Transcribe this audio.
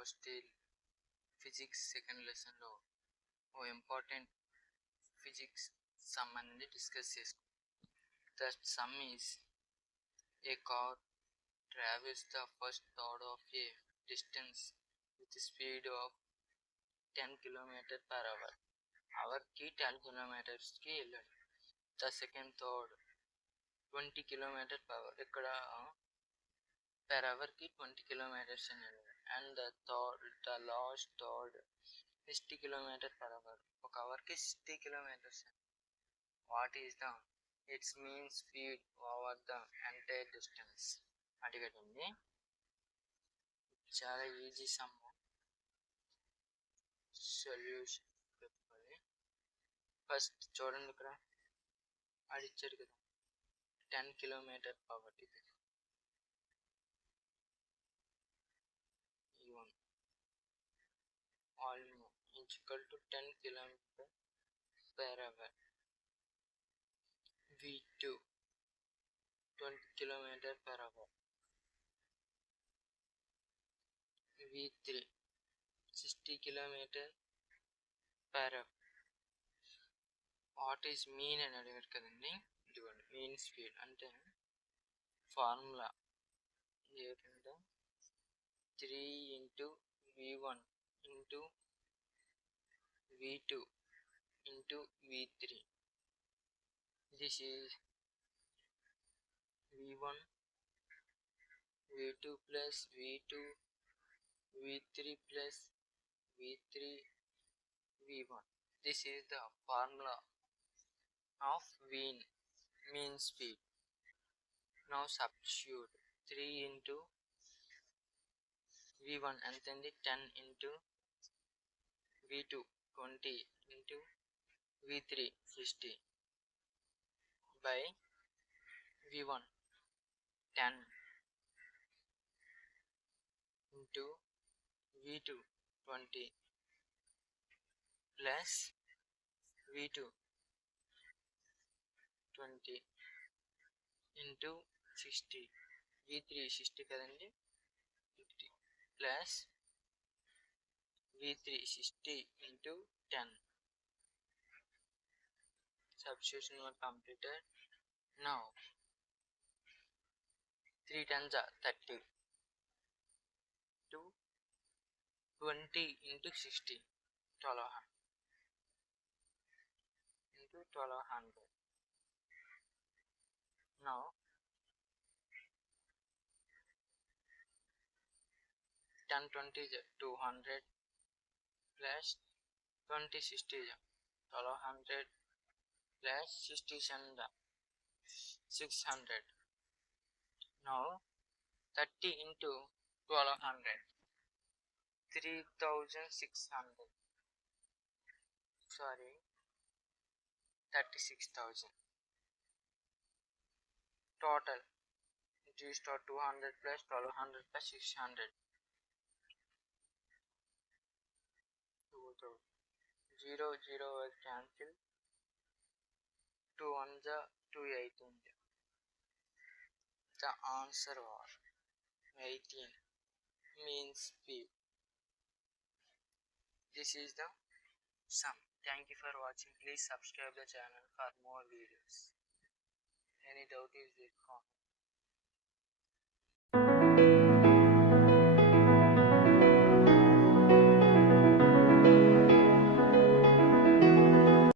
First physics second లెసన్లో ఓ important physics some అనేది డిస్కస్ చేసుకుంటాం. That some is a car travels the first third of a distance with a speed of 10 km per hour. అవర్కి 10 కిలోమీటర్స్కి వెళ్ళాడు. The second third 20 km per hour. ఇక్కడ per hourకి 20 kilometers అని వెళ్ళాడు. And the last third 60 km per hour. ఒక అవర్కి 60 kilometers. What is the its mean speed over the entire distance అడిగటండి. చాలా ఈజీ సమ్. సొల్యూషన్ చెప్పుకోవాలి. ఫస్ట్ చూడండి, ఇక్కడ అది ఇచ్చాడు కదా 10 km కాబట్టి E1 almost is equal to 10 km per hour. V2 20 km per hour. V3 60 km per hour. What is mean అని అడిగారు కదండి. ఇదిగోండి మీన్ స్పీడ్ అంటే ఫార్ములా ఏంటంటే 3 into V1 into V2 into V3. This is V1 V2 plus V2 V3 plus V3 V1. This is the formula of mean speed. Now substitute 3 into V1 ఎంతండి 10 into V2 20 into V3 60 by V1 10 into V2 20 plus V2 20 into 60. V3 60 కదండి 50 plus V3 60 into 10. Substitution was completed. Now 3 10s are 30 to 20 into 60 1200 into 1200. Now 10 20 is 200 plus 20 60 is 1200 plus 60 600. Now 30 into 1200 3600. Sorry, 36,000. Total it is 200 plus 1200 plus 600. 0 0 was cancelled. 2 1s are 2 18. The answer was 18 mean speed. This is the sum. Thank you for watching. Please subscribe the channel for more videos. Any doubt is there?